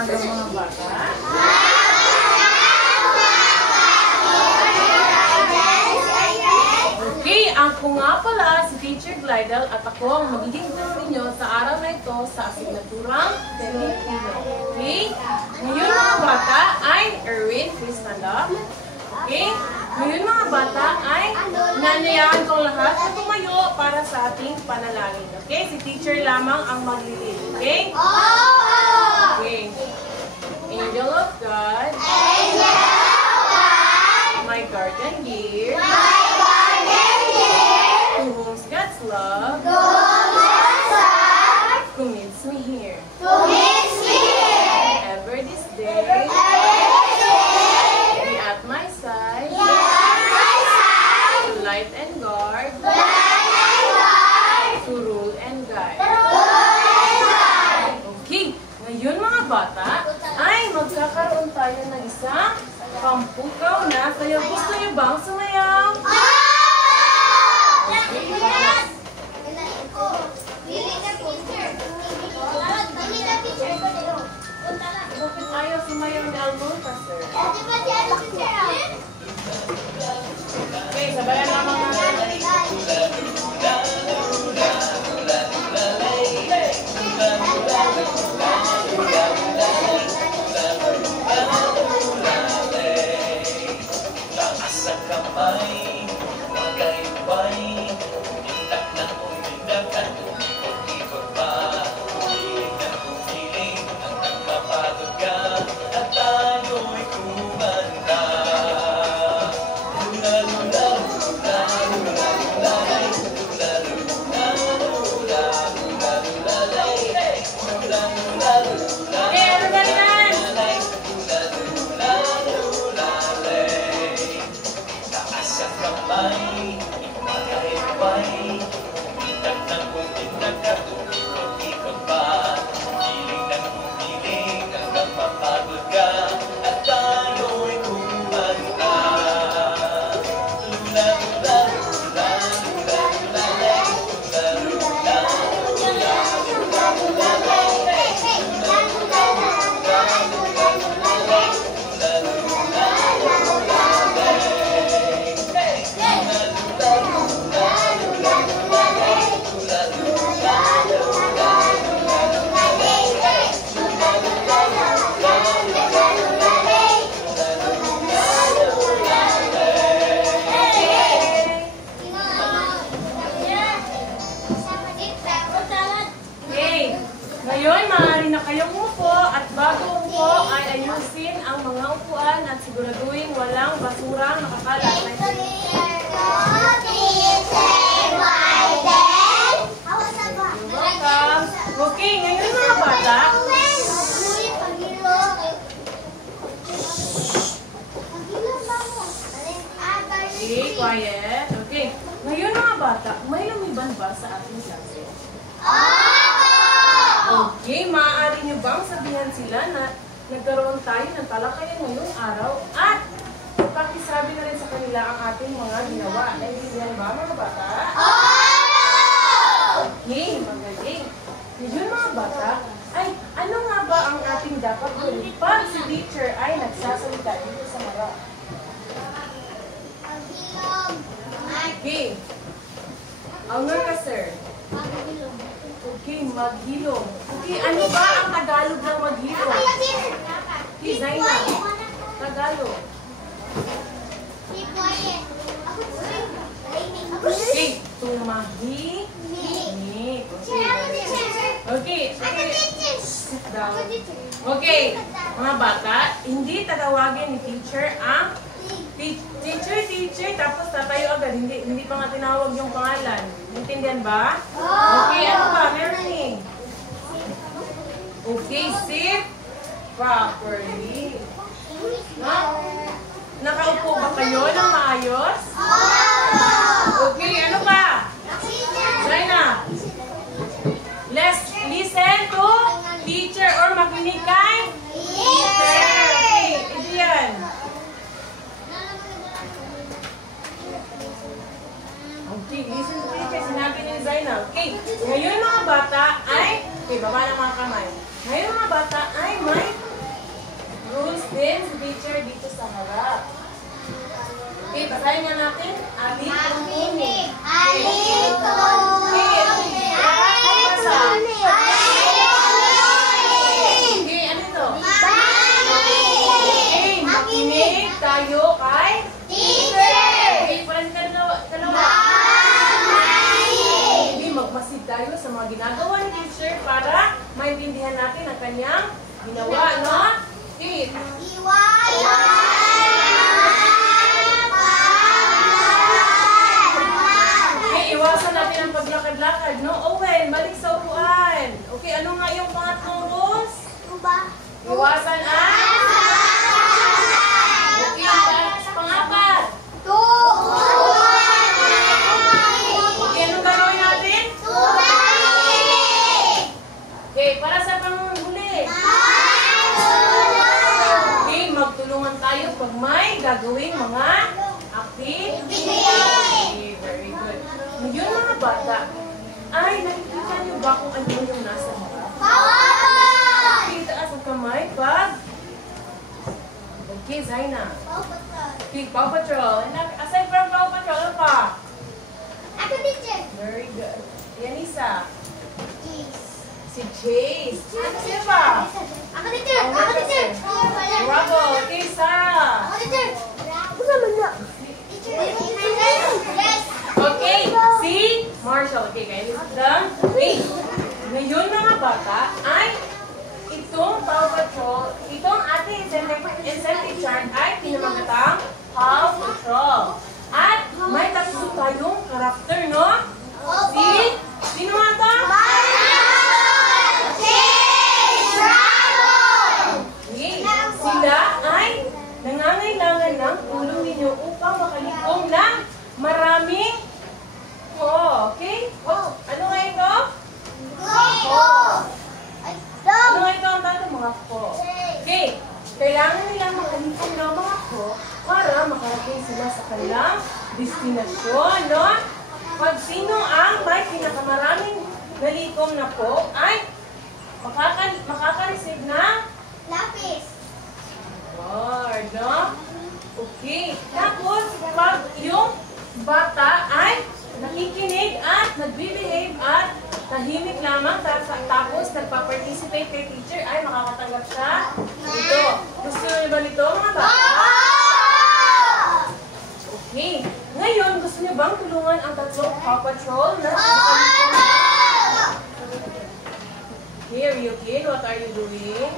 umaga mga bata. Okay, ako nga pala si Teacher Glidel at ako ang magiging guro ninyo sa araw na ito sa asignaturang Filipino. Okay? Ngayon mga bata ay Erwin, please stand up. Okay? Ngayon mga bata ay nanayaan kong lahat na tumayo para sa ating panalangin. Okay? Si teacher lamang ang maglilid. Okay? Okay. Angel of God. Angel of God. My guardian dear. My guardian dear. To whom God's love. To whom God's love. Commits me here. Commits me here. Ever this day. Ever this day. Be at my side. Be at my side. To light and guard. To light and guard. To rule and guide. To rule and guide. Okay. Ngayon mga bata, ay magkakaroon tayo ng isang pampukaw na. Kaya gusto niyo bang sumayaw? Bakit ayaw sumayaw ni Almonta, sir? Okay, sabayan lamang natin. Ngayon, maaari na kayong umupo at bago umupo ay ayusin ang mga upuan at siguraduhin walang basurang nakakalat. Welcome! Okay, ngayon mga bata. Okay, quiet. Okay, ngayon mga bata, may lumiban ba sa ating klase? Okay, maaari nyo bang sabihan sila na nagkaroon tayo ng talakayan ngayong araw at pakisabi na rin sa kanila ang ating mga ginawa. Naiintindihan ba mga bata? Okay, magaling. Ngayon mga bata, ay ano nga ba ang ating dapat gawin pag si teacher ay nagsasalita dito sa harap? Okay. Ang nga ka, sir? Okay, maghilom. Okay, ano ba ang Tagalog ng maghilom? Okay, Zaina. Tagalog. Okay, tumahi. Okay, sit down. Okay, mga bata, hindi tatawagin ni teacher ang teacher, tapos tatayo agad. Hindi pa nga tinawag yung pangalan. Intindihan ba? Okay, ano ba? Meron eh. Okay, sit properly. Ha? Nakaupo ba kayo ng maayos? Okay, ano ba? Zaina, let's listen to teacher or makinig kay teacher. Okay, ito yan. Okay, listen to teacher. Sinabi ni Zaina. Okay, ngayon mga bata ay, okay, baba ng mga kamay. Ngayon mga bata ay may rules din si teacher dito sa harap. Okay, basahin nga natin. Alituntunin. Alituntunin. Alituntunin. Okay, ano ito? Okay, makinig tayo kay Teacher. Okay, parang dalawa. Hindi, magmasid tayo sa mga ginagawa ni teacher para maintindihan natin ang kanyang ginawa, no? Okay. Okay, iwasan natin ang paglakad-lakad, no? Owen, balik sa upuan. Okay, ano nga yung pangatlong rules? Iwasan ang... Okay, sa pangapat. Okay, anong gagawin natin? Okay, para sa panghuli. Okay, magtulungan tayo pag may gagawing mga activity. Okay, very good. Ngayon mga bata, ay nakikita niyo ba kung ano yung nasa harap? Okay, taas ang kamay pag... Okay, Zaina. Okay, Paw Patrol. Aside from Paw Patrol, ano pa? Very good. Yan isa. Si Jace. Sino pa? Bravo. Okay, Sarah. Okay, si Marshall. Okay, kaya listen down. Okay. Ngayon mga bata ay itong Paw Patrol, itong ating incentive chart ay pinamagatang Paw Patrol. At may tatlo tayong karakter, no? Sino nga ito? Okay. Sila ay nangangailangan ng tulong ninyo upang makalikom ng maraming okay? Ano nga ito? Ano nga ito ang tatang mga ko? Okay. Kailangan nilang makalikom ng mga ko para makarating sila sa kanilang destinasyon, no? Pag sino ang may pinakamaraming nalikom na po ay makaka-receive ng award, no? Okay. Tapos, pag yung bata ay nakikinig at nag-behave at tahimik lamang tapos nagpa-participate kay teacher ay makakatanggap siya dito. Gusto niyo ba nito mga bata? Okay. Ngayon, gusto niyo bang tulungan ang tatlong Paw Patrol na okay, are you okay? What are you doing?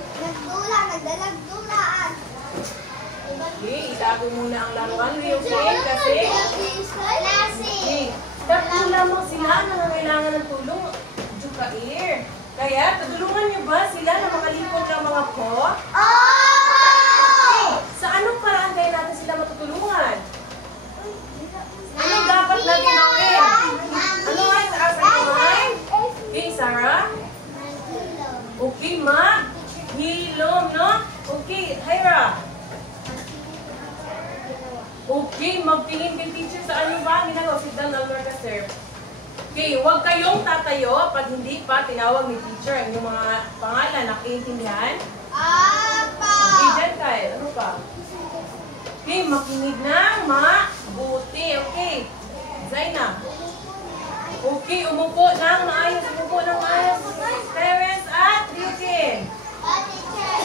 Okay, itago muna ang laruan. Are you okay? Kasi okay. Tatlo lamang sila na nangailangan ng tulong. Jukair. Kaya, tutulungan niyo ba sila na makalipod ng mga ko? Okay. Sa anong paraan kaya natin sila matutulungan? Anong dapat natin gawin? Ano nga sa asahan? Okay, Sarah? Okay, Ma? Hilom, no? Okay, Hyra? Okay, magtingin kay teacher sa ano ba? Ginagawa, sit down, Almer ka, sir. Okay, huwag kayong tatayo pag hindi pa tinawag ni teacher ang inyong mga pangalan. Nakiintindihan? Okay, dyan, Kyle. Ano pa? Okay, makinig ng mabuti. Okay. Zaina. Okay, umupo ng maayos. Umupo ng maayos. Parents at Ryukin.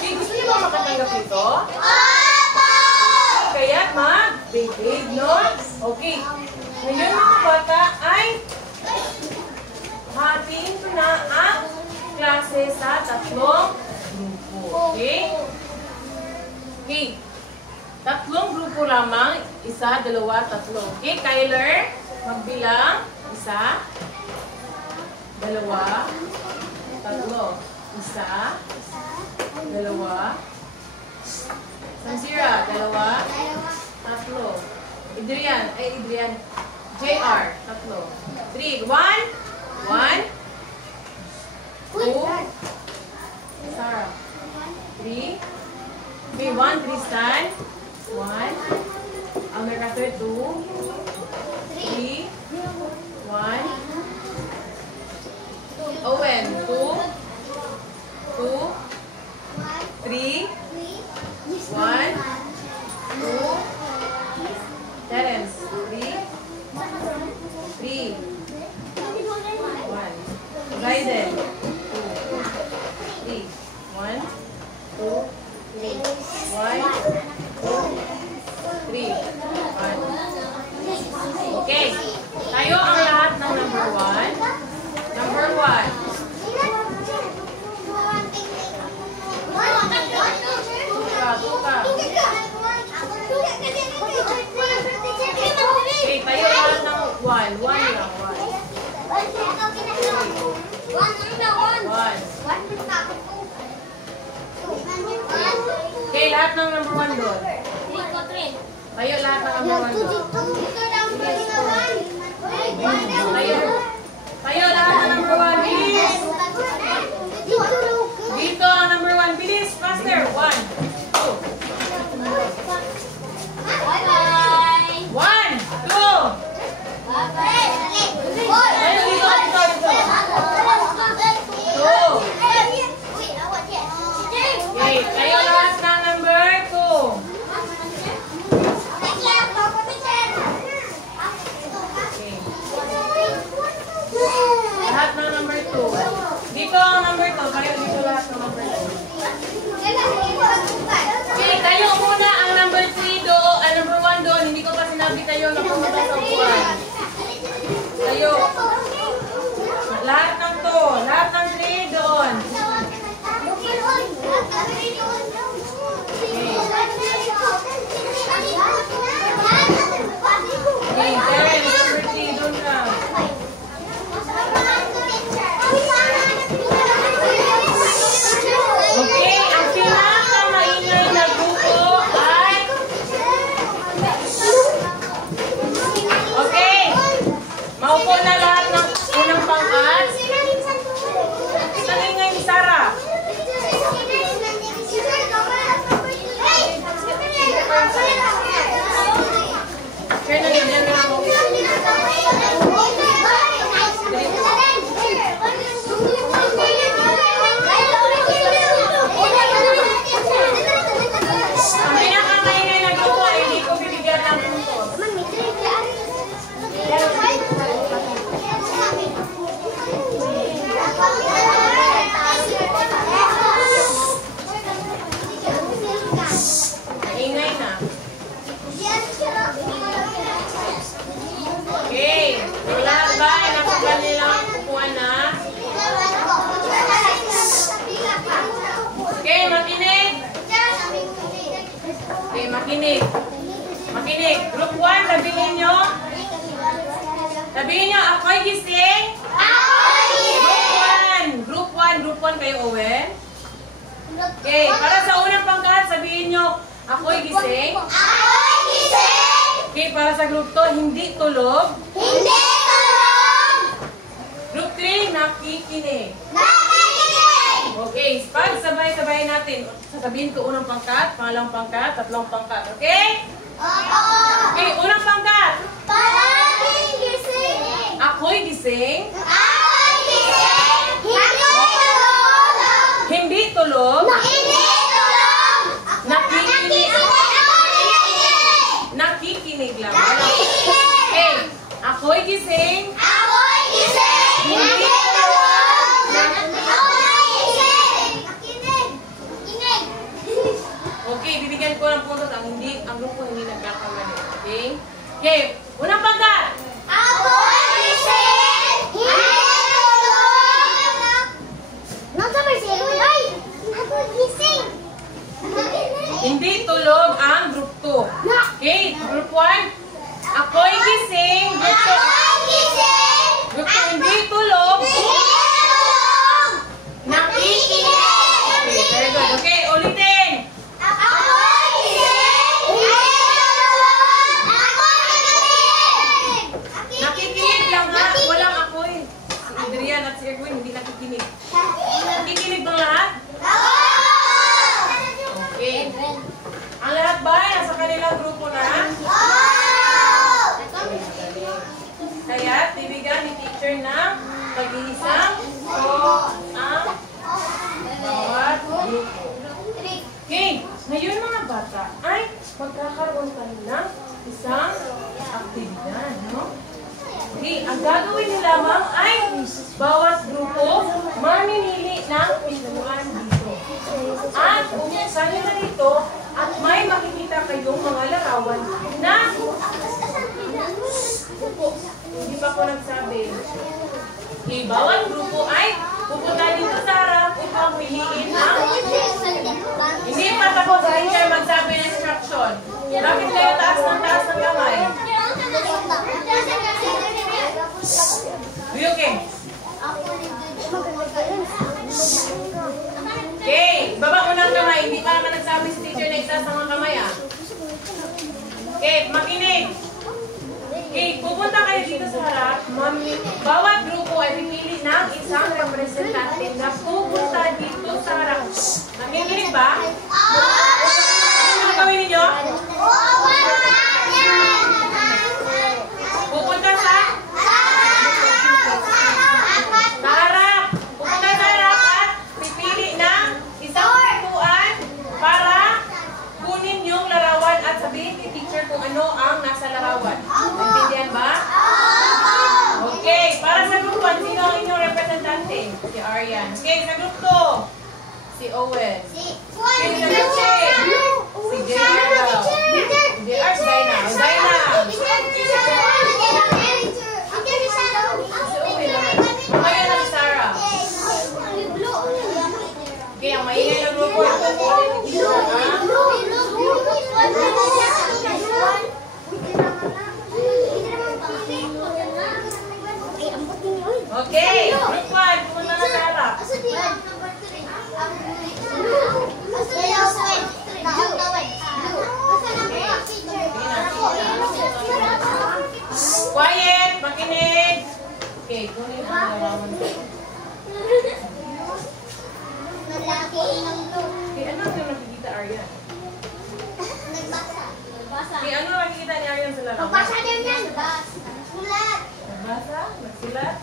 Okay, gusto niyo ba makatanggap ito? Kaya mag-behave, no? Okay. Ngayon mga bata ay hatiin ko na ang klase sa tatlong grupo. Okay? Okay. Tatlong grupo lamang. Isa, dalawa, tatlo. Okay, Kyler? Magbilang. Isa. Dalawa. Tatlo. Isa. Dalawa. Sansira. Dalawa. Tatlo. Adrian. JR. Tatlo. 3. 1. 1. 2. Sarah. 3. 1. 3 stand. 1. Almer Cather, 2. 3. 1. 2. Owen, 2. 2. 3. 3. Okay. Tayo ang lahat ng number 1. Number 1. Tuka. Okay, tayo lahat ng 1. 1 lang. 1. Okay, lahat ng number 1 doon. Tayo lahat ng number 1 doon. Tayo lahat ng number 1. Bilis! Dito ang number 1. Bilis! Faster! 1, 2. 1! Okay, tayo lahat ng number 2. Lahat ng number 2. Dito ang number 2. Tayo dito lahat ng number 2. Okay, tayo muna ang number 3 doon. Number 1 doon. Hindi ko pa sinabi tayo na pumunta sa upuan. Tayo. Lahat ng 2. Lahat ng 3 doon. Okay, Karen, number 3 doon ka. Okay, ang pinakamaingay na grupo ay... Okay, maupo na lahat ng unang pangkat. Ang ingay ni Sarah. Kaya na ganyan na ako. Ang pinakamaingay na grupo ay hindi ko bibigyan ng puntos. Maingay na. Okay. Lahat ba ay nasa kanilang upuan na? Okay, makinig. Okay, makinig. Makinig. Group 1, sabihin nyo. Sabihin nyo, ako'y gising. Group 1. Group 1 kayo, Owen. Okay, para sa unang pangkat, sabihin nyo, ako'y gising. Okay, para sa group 2, hindi tulog. Group 3, nakikinig. Okay, pag sabay-sabay natin, sasabihin ko unang pangkat, pangalawang pangkat, tatlong pangkat. Okay? Okay, unang pangkat. Ako'y gising. Hindi tulog. Nakikinig. Nakikinig lang. Okay, ako'y gising. Hindi tulog. Okay, bibigyan ko ng puntos ang grupo hindi nagkakamali. Okay? Okay, unang pangkat. Hindi tulog ang group 2. Okay, group 1. Ako'y gising. Group 2. Group 2, hindi tulog. Nakikinig. Okay, very good. Okay, ulitin. Nakikinig lang ha. Walang ako'y. Si Adrian at si Erwin hindi nakikinig. Nakikinig bang lahat? Okay. Ang lahat ba ay nasa kanilang grupo na? Kaya, bibigyan ni teacher ng pag-iisang ang bawat grupo. Okay, ngayon mga bata ay magkakaroon tayo ng isang aktibidad, no? Okay, ang gagawin nyo lamang ay bawat grupo mamimili ng pintuan dito. At buksan nyo na dito at may makikita kayong mga larawan na hindi pa ko nagsabi. Okay, bawat grupo ay pupunta dito sa harap upang piliin ang hindi pa tapos sa teacher magsabi ng instruction. Bakit kayo taas ng kamay? Okay. Okay, baba mo ng kamay. Hindi pa naman nagsabi si teacher na itaas ang mga kamay ah. Okay, makinig. Okay, pupunta kayo dito sa harap. Bawat grupo ay pipili ng isang representante na pupunta dito sa harap. Nakikinig ba? Ano gawin ninyo? Pupunta sa harap. Pupunta sa harap at pipili ng isang grupuan para kunin yung larawan at sabihin kay teacher kung ano ang nasa larawan. Naintindihan ba? Okay, para sa group 1, sino ang inyong representante? Si Arian. Okay, sa group 2, si Owen. Okay, sa group 3, si Gerald. JR, si Dina. Mamaya na si Sarah. Okay, ang maingay na grupo. Okay, group 1, pumunta na sa harap. Quiet, makinig. Okay, kunin mo ang larawan. Okay, ano yung nakikita, Arian? Okay, ano nakikita ni Arian sa larawan? Nagbasa? Nagsulat?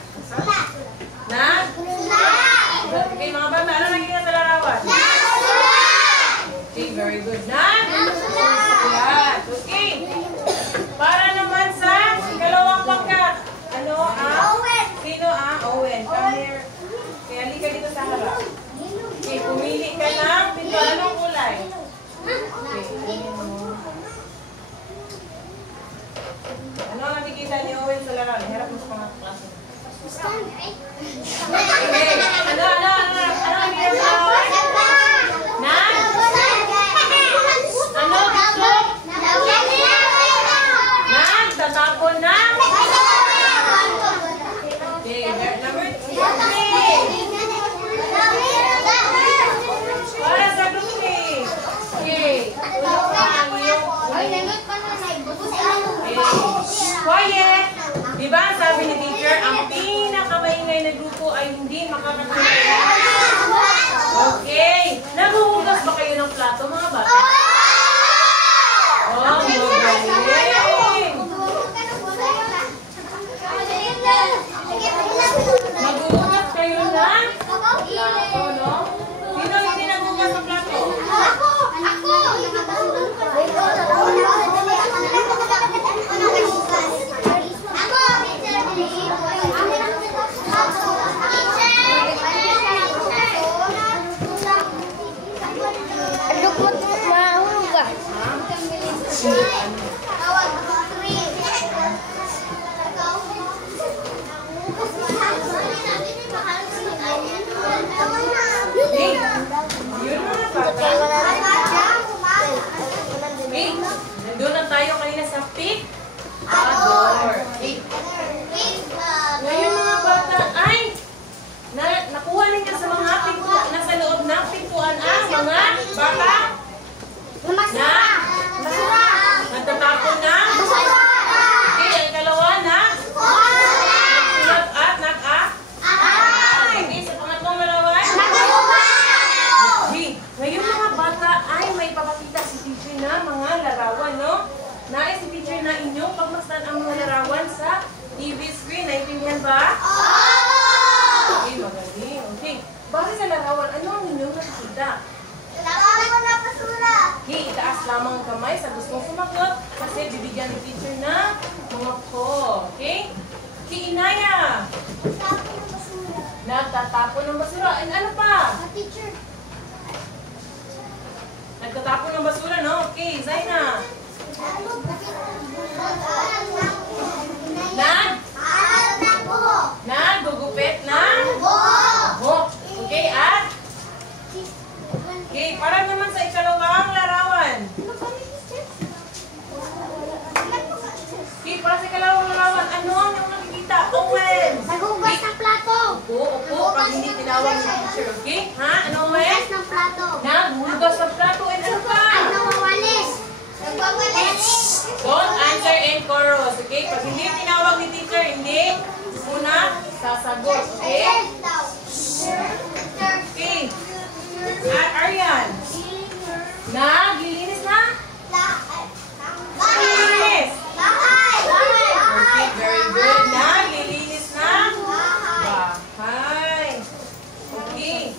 Okay, mga bata, ano nakikita sa larawan? Okay, very good. Nagsulat. Okay. Para naman sa ikalawang pangkat. Ano ang? Sino ang? Owen. Come here. Okay, halika dito sa harap. Okay, pumili ka ng pinto. Anong kulay? Okay, tingin mo. Ano ang nakikita ni Owen sa larawan? Harap mo sa pangkat-klase. Okay. Ano nakikita sa larawan? Ano gusto? Tatapon na? Okay, number 3. Para sa group 3. Okay. Quiet. Diba sabi ni teacher, ang pinakamaingay na grupo ay hindi makakatulog. Okay. Naguhugas ba kayo ng plato, mga bata? Oh, magaling. Maghuhugas kayo ng plato, no? Sino hindi naghuhugas ng plato? Nandun na tayo kanina sa pick door. Ngayon mga bata ay nakuha ninyo sa mga pintuan, nasa loob ng pintuan ang mga bata na nagtatapon ng okay, ang ikalawa na nagsulat at okay, sa pangatlong larawan okay, ngayon mga bata ay may papakita si teacher na mga larawan, no? Nais si teacher na inyong pagmasdan ang mga larawan sa TV screen. Naintindihan ba? Okay, magaling. Okay. Base sa larawan, ano ang inyong nakikita? Okay, itaas lamang ang kamay sa gustong sumagot kasi bibigyan ni teacher na mga ko. Okay? Kiinaya. Nagtatapon ng basura. And ano pa? Teacher. Nagtatapon ng basura, no? Owen? Naghugas ng plato. Upo. Pag hindi tinawag ng teacher, okay? Ha? Ano, Owen? Naghugas ng plato. Naghugas ng plato. And ano pa? Ay, nawawalis. Nagwawalis. Don't answer in chorus, okay? Pag hindi tinawag ni teacher, hindi una sasagot, okay? Okay. At Aryan, naglilinis na? Naglilinis. Okay, very good. Naglilinis na? Bahay. Okay.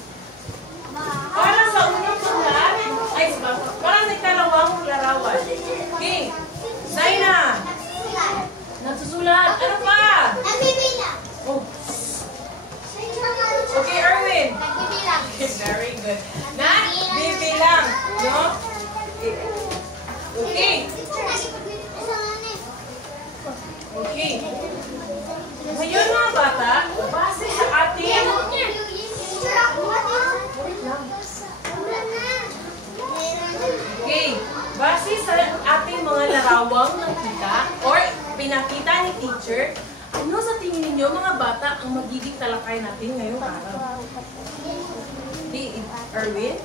Para sa unang sulat, para sa ikalawang larawan. Okay. Zaina, nagsusulat. Ano pa? Oh. Okay, Erwin. Very good. Bibilang. No? Okay. Okay. Ngayon mga bata, base sa ating... Okay. Base sa ating mga larawang nakita or pinakita ni teacher, ano sa tingin ninyo mga bata ang magiging talakay natin ngayong araw? Okay, Erwin?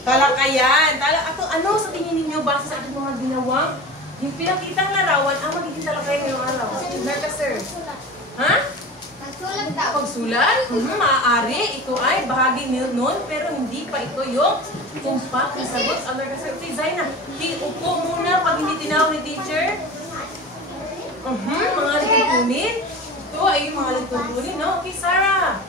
Talakayan. Ano sa tingin ninyo base sa ating mga ginawang yung pinakitang larawan ang magiging talakay ngayong araw? Merka, sir. Ha? Pagsulat? Maaari. Ito ay bahagi nun, pero hindi pa ito yung tumpak na sagot. Merka, sir. Okay, Zaina, upo muna pag hindi tinawag ni teacher. Mga litupunin. Ito ay yung mga litupunin, no? Okay, Sarah.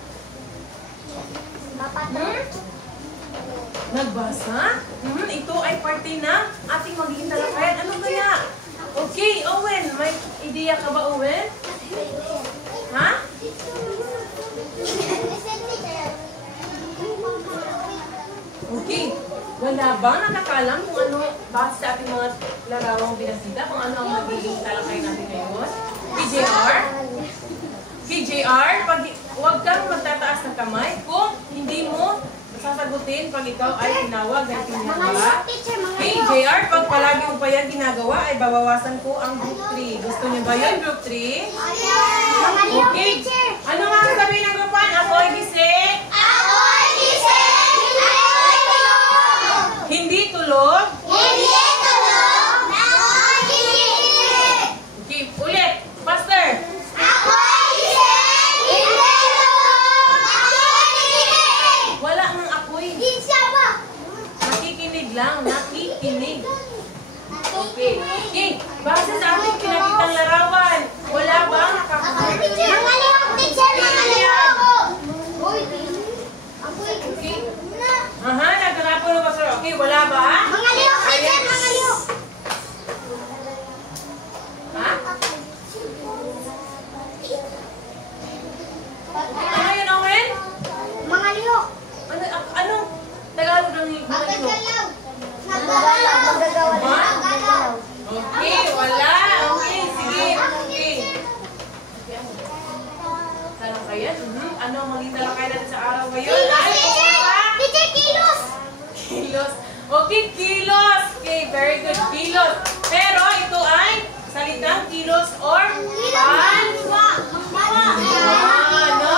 Nagbasa? Ito ay parte ng ating magiging talakayan. Ano kaya? Okay, Owen. May ideya ka ba, Owen? Ha? Okay. Wala bang nakakalam kung ano, base sa ating mga larawang binasita, kung ano ang magiging talakay natin ngayon? PJR? PJR, huwag kang magtataas ng kamay kung hindi mo sasagutin pag ikaw ay tinawag ng ginagawa. PJR, pag palagi mo pa yan ginagawa, ay babawasan ko ang group 3. Gusto niyo ba yun, group 3? Okay. Ano nga sasabihin ng group 1? Ako'y gising. Ako'y gising. Ako'y tulog. Hindi tulog. Hindi tulog. Ako'y gising. Okay, ulit. Faster. Ako'y gising. Hindi tulog. Ako'y gising. Wala nang ako'y. Di siya ba? Nakikinig lang. Nakikinig. Okay. Okay. Base sa ating pinakitang larawan, wala bang nakakakulit? Mga liwag, teacher. Mga liwag. Okay. Aha, nagkakapo na ba, sir? Okay, wala ba? Mga liwag, teacher. Mga liwag. Ha? Ano yun, Owen? Mga liwag. Anong Tagalog ng mga ito? Nagagalaw. Okay, wala. Okay, sige. Okay. Talakayan? Ano ang maging talakayan natin sa araw ngayon? Ay, Teacher, kilos. kilos. Okay, kilos. Okay, very good. Kilos. Pero ito ay salitang kilos or panwa. Ano?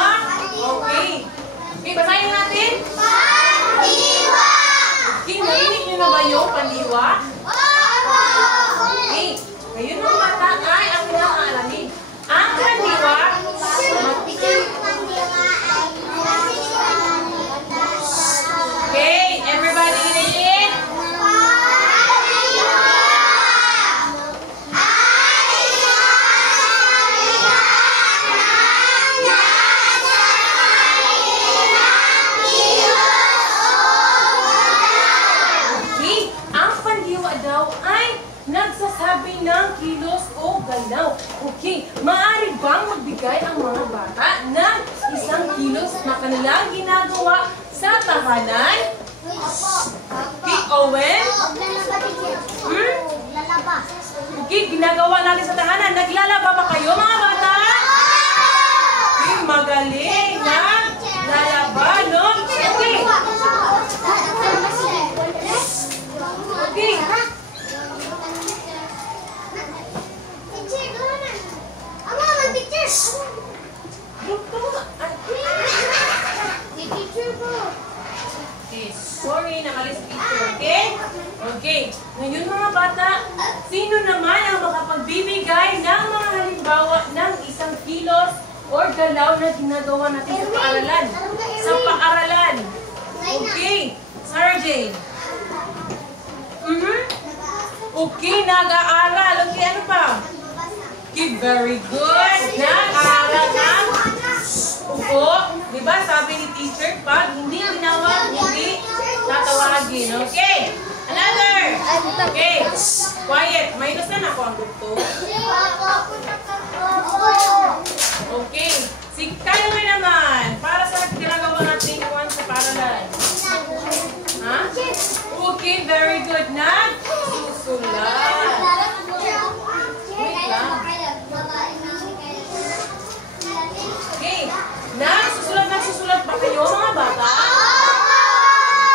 Okay. Okay, basahin natin. Pandiwa. Okay, narinig nyo na ba yung pandiwa? Opo. Okay. Ngayon mga bata ay ang pinakaalamin. Ang pandiwa, okay, everybody read. Okay, ang pandiwa daw ay nagsasabi ng kilos o galaw. Okay, maaari bang magbigay ang mga bata ng isang kilos na kanilang ginagawa sa tahanan? Okay, Owen? Lalaba. Okay, ginagawa natin sa tahanan. Naglalaba ba kayo mga bata? Okay, magaling na lalaba, no? Okay. Okay. Ama, Okay, sorry, nakalis teacher, okay? Okay, ngayon mga bata, sino naman ang makapagbibigay ng mga halimbawa ng isang kilos or galaw na ginagawa natin sa paaralan? Sa paaralan. Okay, Sarah Jane. Okay, nag-aaral. Okay, ano pa? Okay, very good. Nag-aaral ng upo. Diba, sabi ni teacher, pag hindi tinawag, hindi tatawagin. Okay, another. Okay, quiet. May gusto na ako ang gusto. Okay, si kayo nga naman. Para sa ginagawa natin yung sa paaralan. Ha? Okay, very good. Nagsusulat. Wait lang. Okay, nagsusulat ba kayo mga bata?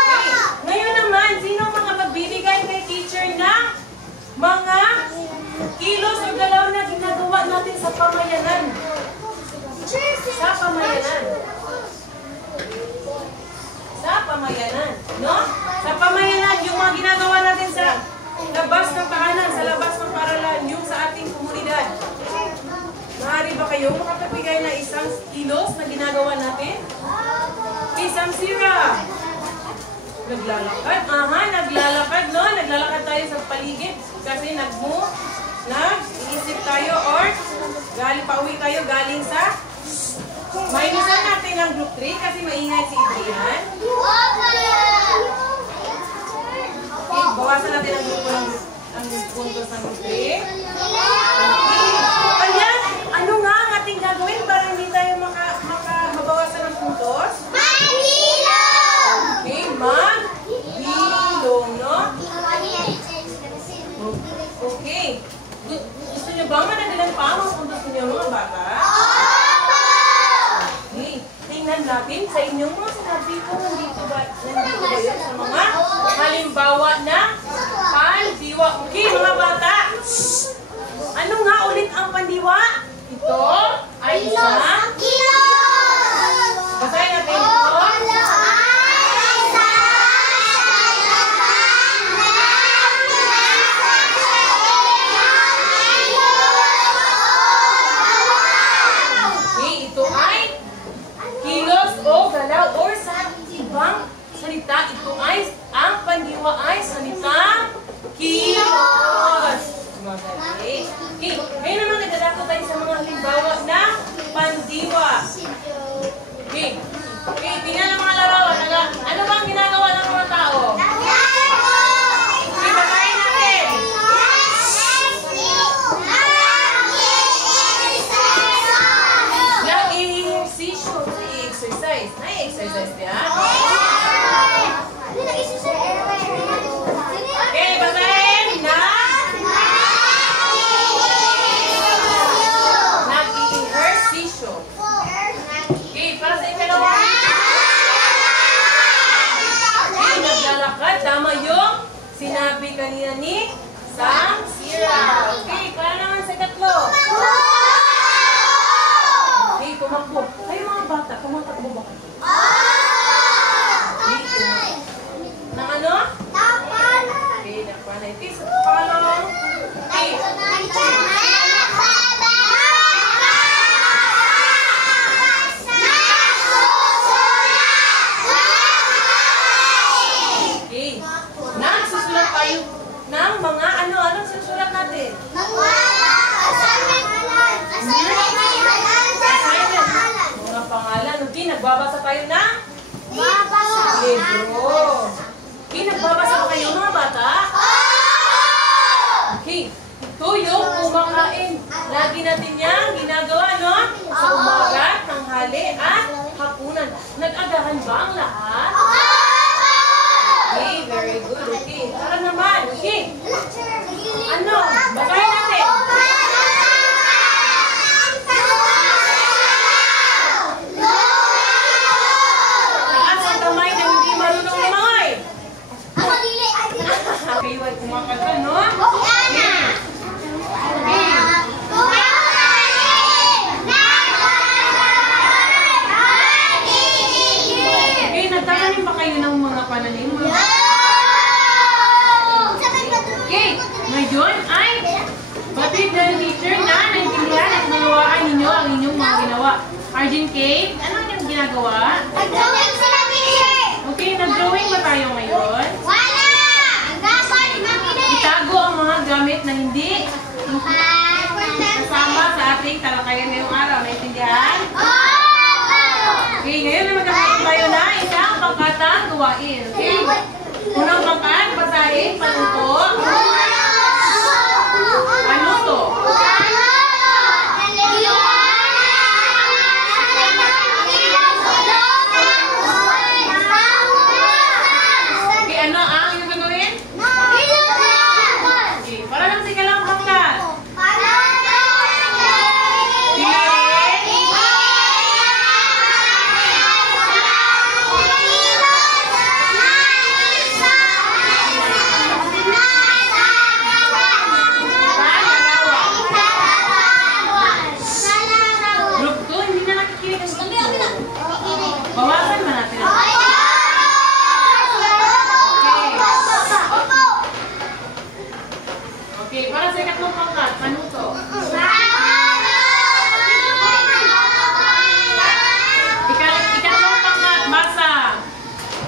Okay, ngayon naman, sino mga pagbibigay kay teacher na mga kilos o galaw na ginagawa natin sa pamayanan? Sa pamayanan. Sa pamayanan, no? Sa pamayanan, yung mga ginagawa natin sa labas ng tahanan, sa labas ng paaralan, yung sa ating komunidad. Maaari ba kayo makapagbigay na isang kilos na ginagawa natin? Isang sira. Naglalakad. Aha, naglalakad, no? Naglalakad tayo sa paligid kasi nag-iisip tayo or pauwi tayo galing sa minusan natin ang group 3 kasi maingay si Adrian. Okay, bawasan natin ang grupo ang puntos ng group 3. Okay. Ayan, ano nga ang ating gagawin para hindi tayo mabawasan ng puntos? Okay, maghilom, no? Okay. Gusto nyo ba managalan pa ang puntos ninyo mga bata? Okay. Tingnan natin sa inyong mga sinabi ko nandito ba yun sa mga halimbawa na pandiwa. Okay, mga bata. Ano nga ulit ang pandiwa? Ito ay isang basahin natin ito. Salita, ito ay, ang pandiwa ay salitang kilos. Magaling. Okay, ngayon naman nagdadako tayo sa mga halimbawa na pandiwa. Okay, tingnan ang mga larawan. Ano ba ang ginagawa ng mga tao? Okay, basahin natin. Nag-i-exercisyo. Nag-i-exercise. Nag-i-exercise niya. Okay, basahin na. Nag-i-ehersisyo. Okay, para sa ikalawa. Okay, naglalakad. Tama yung sinabi kanina ni Sam Sira. Okay, para naman sa ikatlo. Okay, tumakbo. Kayo mga bata, tumatakbo ba kayo? Nang ano? Okay, nakapana. Ito sa palong. Okay. Okay. Nagsusulat tayo ng mga ano-anong susulat natin? Mga pangalan. Okay, nagbabasa tayo ng libro. Okay, nagbabasa ba kayo mga bata? Okay, ito yung kumakain. Lagi natin yan ginagawa, no? Sa umaga, tanghali, at hapunan. Nag-agahan ba ang lahat? Okay, very good. Okay, tara naman. Okay. Ano? Basahin natin. Okay, wag kumakanta, no? Okay, nagtaka kayo ng mga pananim? Okay, ngayon ay batid ng teacher na naintindihan at nagawaan ninyo ang inyong mga ginawa. Arjun Kate, ano yung ginagawa? Okay, nag-drawing ba tayo ngayon? Itago ang mga gamit na hindi kasama sa ating talakayan ngayong araw. Naintindihan? Okay, ngayon na magkakaroon tayo na isang pangkatang gawain. Okay? Unang pangkat, basahin, panuto. Panuto. Okay, ano ang inyong gagawin? Okay, para lang sa ikalang pangkat. Group 2, hindi na nakikinig ang group 2. Bawasan ba natin ang okay, para sa ikatlong pangkat, panuto. Ikatlong pangkat, basa.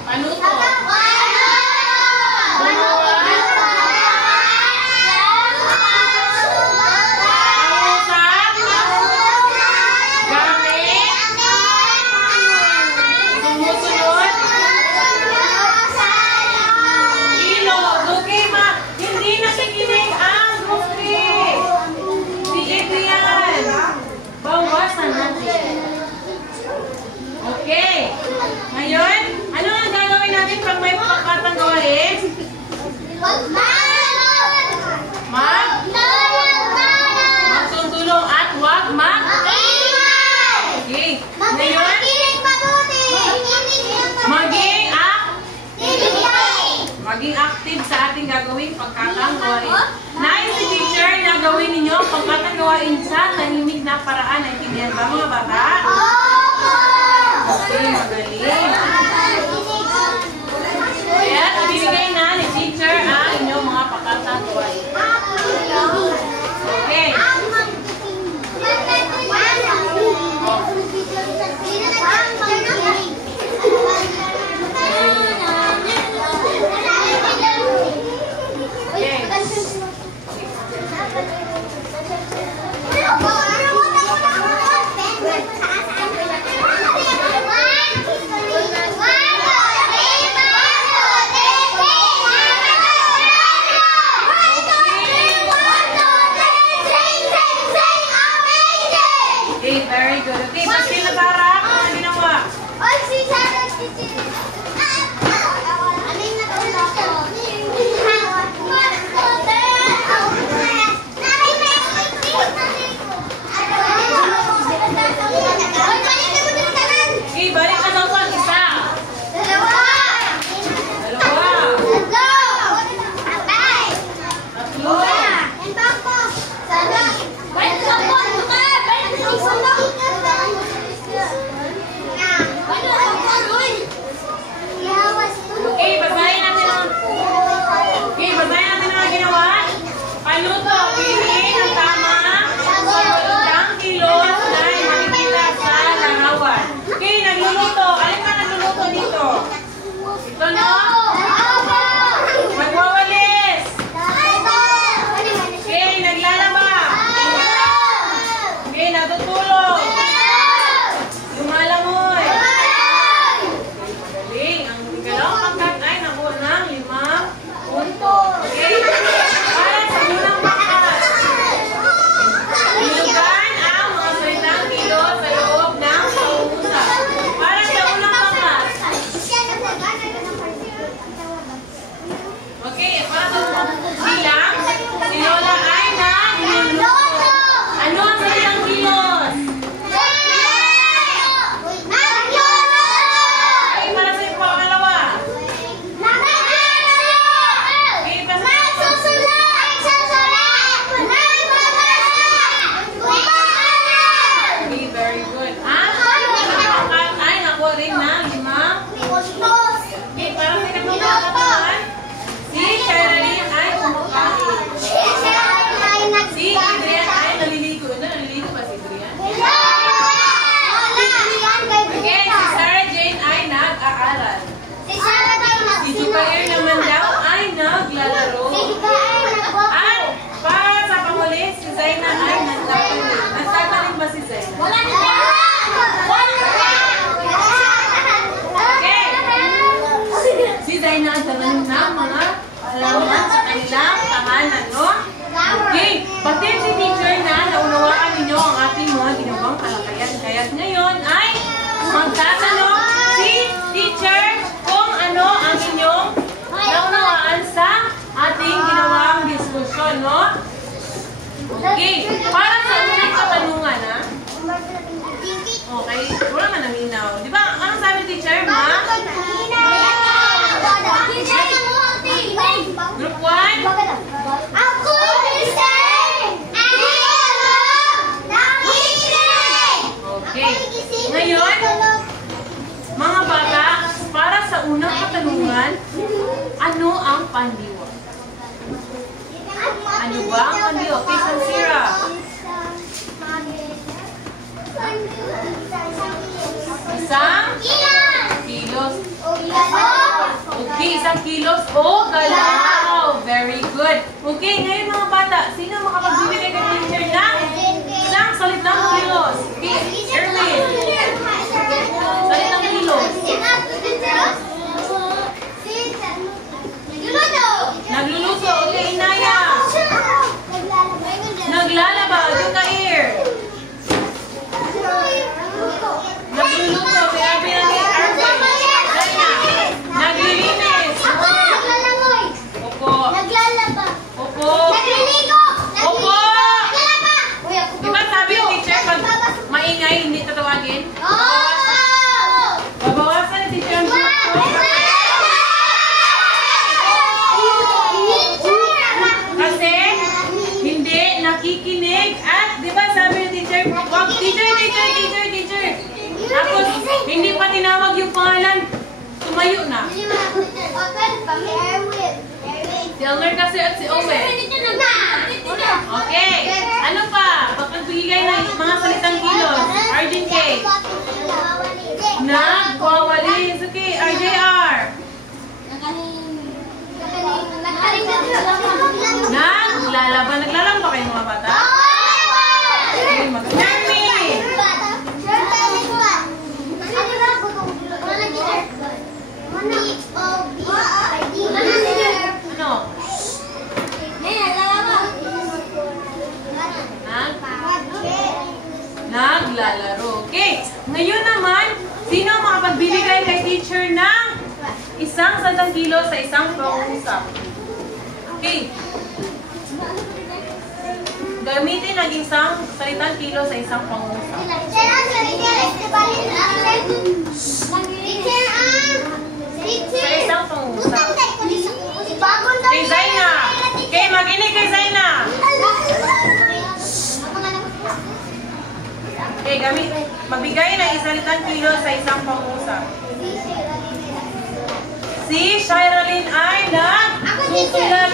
Panuto. Okay. Ngayon, ano ang gagawin natin pag may pangkatang gawain? Magtutulong at huwag okay. Ngayon, maging active sa ating gagawing pangkatang gawain. Nais si teacher na gawin ninyo ang pangkatang gawain sa tahimik na paraan. Naintindihan ba mga bata? Okay, magaling. Kaya, ibibigay na ni teacher ang inyong mga pangkatang gawain. Okay. Okay. salamat sa kanilang tahanan, no? Okay, pati si teacher na naunawaan ninyo ang ating mga ginawang kalakayan. Kaya't ngayon ay magtatanong si teacher kung ano ang inyong naunawaan sa ating ginawang diskusyon, no? Okay, para sa unang katanungan, ha? Okay, wala man naminaw. Di ba, anong sabi teacher, ma? Group 1? Ako gising! Okay. Ngayon, mga bata, para sa unang katanungan, ano ang pandiwa? Ano ba ang pandiwa? Okay, Sansira. Isang kilos. Okay, isang kilos o galaw. Very good. Okay, ngayon mga bata, sino makapagbibigay ng teacher ng isang salitang kilos? Okay, Erwin. Salitang kilos. Nagluluto. Okay, Inaya. Naglalaba. Jukair. Nagluluto. Okay, Erwin. Zaina. Naglilinis. Opo. Opo. Opo. Di ba sabi yung teacher, pag maingay, hindi tatawagin? Babawasan ni teacher ang kasi hindi nakikinig at di ba sabi ng teacher, wag teacher. Tapos hindi pa tinawag yung pangalan, tumayo na. Si Elmer kasi at si Owen. Okay, ano pa? Pagbigay ng mga salitang kilos. Arjun K. Nagwawalis. Okay, RJR. Naglalaban. Naglalaro ba kayo mga bata? Okay, mag-Jeremy. Ano? Naglalaro. Okay. Ngayon naman, sino ang makapagbibigay kay teacher ng isang salitang kilo sa isang pangungusap? Okay. Gamitin ang isang salitang kilo sa isang pangungusap. Sa isang pangungusap. Kay Zaina. Okay, makinig kay Zaina. Okay, magbigay ng isang kilo sa isang pangungusap. Si Shiralyn ay nagsusulat.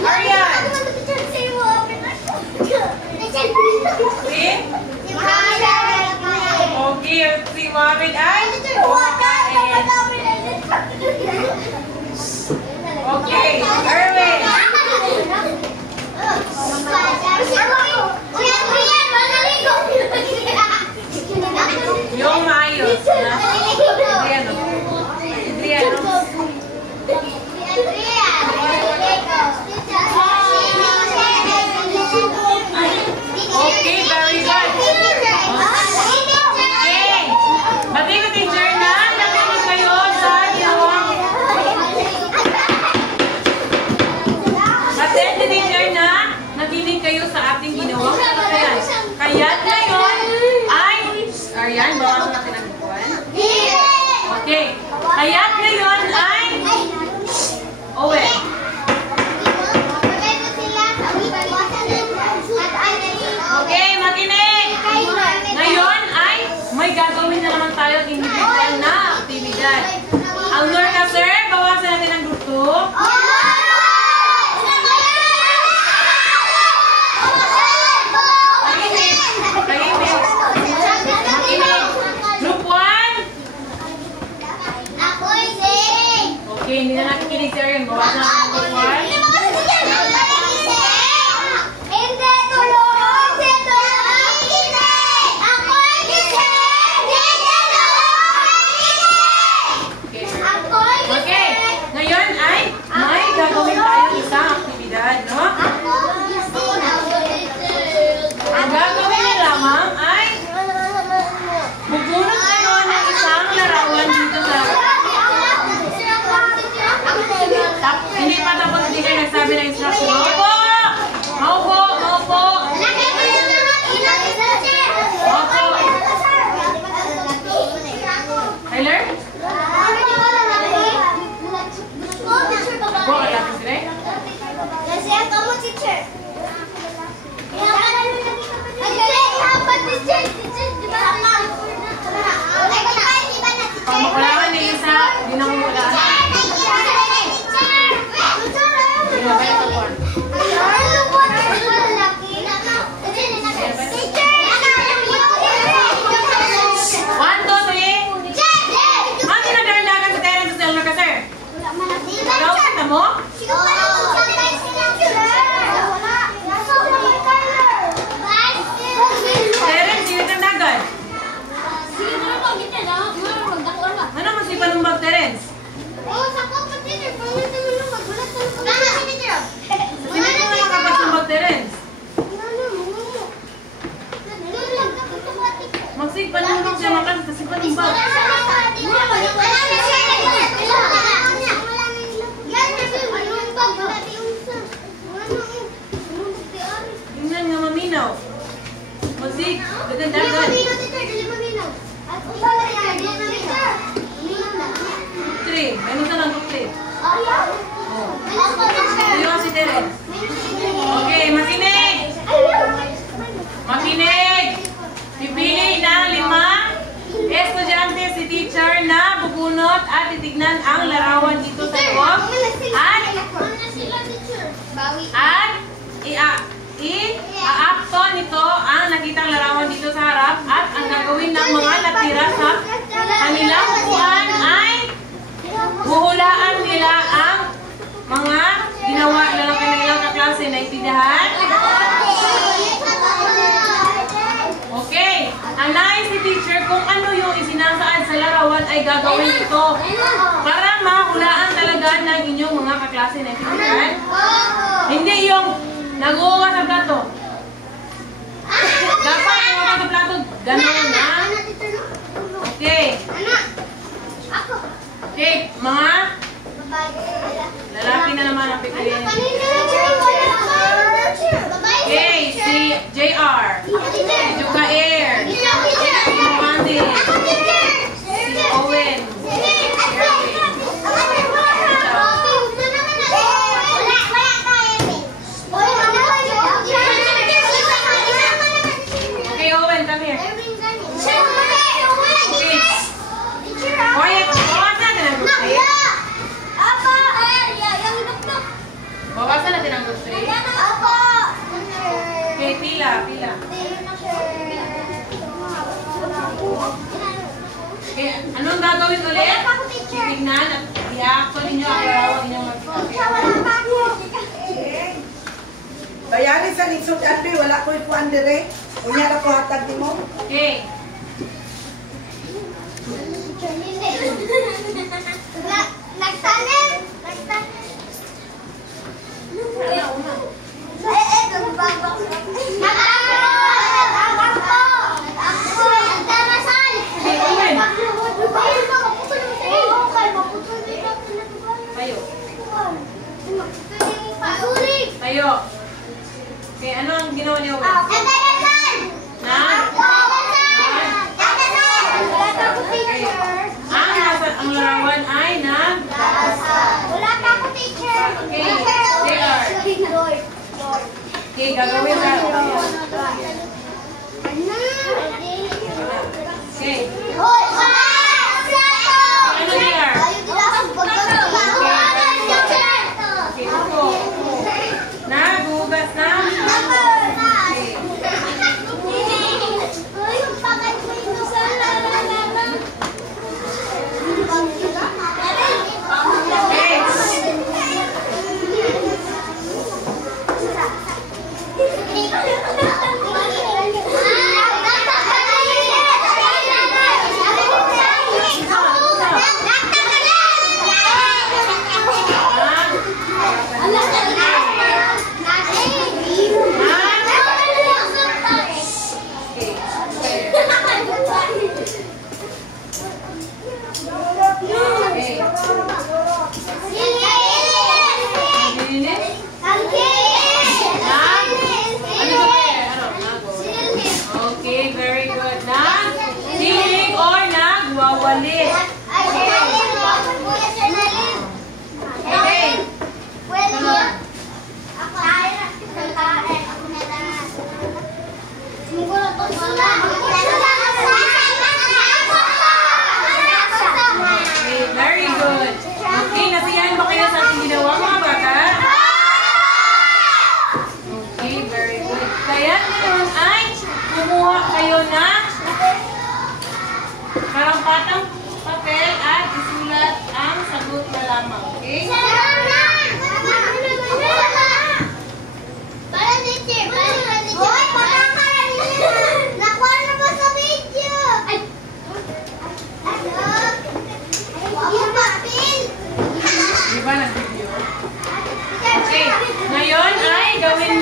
Arian. Okay, si Mohamed ay kumakain. Okay, Erwin. Yung maayos. Adriano. Okay, very good. Okay. Bati ko teacher na nakinig kayo sa ginawang. Bati ko teacher na nakinig kayo sa ating ginawang kalakayan. Kaya ngayon ay Arian, bawasan natin ang buwan. Okay. Kaya ngayon ay Owen. Okay, makinig. Ngayon ay may gagawin na naman tayo individual na aktibidad. Ang Lorca sir, bawasan natin ang group 2. Okay, hindi na natin kinig si Arian. Bawasan natin ang group 1. Okay, ngayon ay may mo? Terence, sino kang dagan? Ano mas ipanumbag, Terence? Sino ko nga kapasumbag, Terence? Magsigpanumbag siya makas kasi panumbag. Tingnan nga maminaw. Magsig, dagan-dagan. 3. Ano sa lang 3? Sino si Terence? Okay, makinig! Makinig! Pipili ng 5 estudyante si teacher na bubunot at titignan ang larawan dito sa loob at i-aakto nito ang nakitang larawan dito sa harap at ang gagawin ng mga natira sa kanilang upuan ay buhulaan nila ang mga ginawa na lang kanilang kaklase. Naintindihan? Okay. Ang nais si teacher kung ano yung isinasaad sa larawan ay gagawin ito para mahulaan talaga ng inyong mga kaklase. Naintindihan? Hindi yung nag-uunga sa plato. Dapat yung sa plato, gano'n na. Okay. Okay, mga lalaki na naman ang pipiliin. Okay, si JR, si Jukair, si Mandy, si Owen, okay, Owen, come here. Quiet, bawasan natin ang group A. Bawasan natin ang group A. Okay, pila. Okay, anong gagawin ulit? Titignan at i-aakto ninyo ang larawan ninyong magkakita. Bayani sa lisod ate, wala ko ikuan dire. Unya na ko hatag nimo. Okay. Nagtanim. Tayo. Okay, ano ang ginawa niyo? Ang larawan ay okay, JR. Okay, gagawin na. Okay. Ano JR? Okay, upo. Nagugas na. Okay.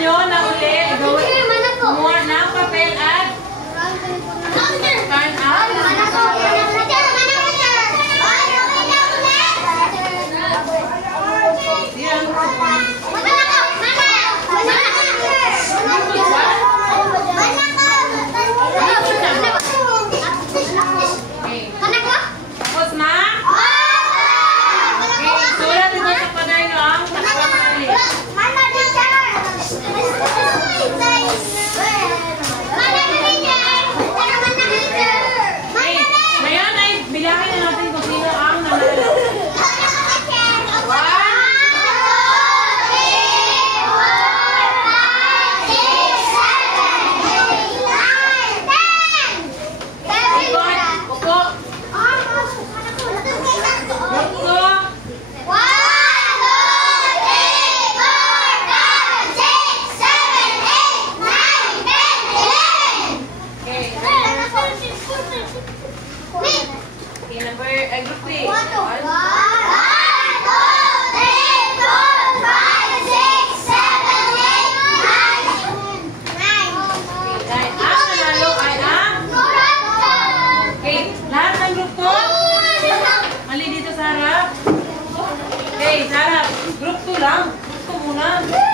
nyo na ulit kumuha ng papel at turn out. Tapos na? Okay, sulat nyo sa kwaderno ang pagkamali. Okay, ngayon ay bilangin na natin kung sino ang nanalo. Upo. Upo. Okay, number, group 3. Ang nanalo ay ang... Okay, lahat ng group 2. Mali dito sa harap. Okay, sa harap. Group 2 lang. Group 2 muna.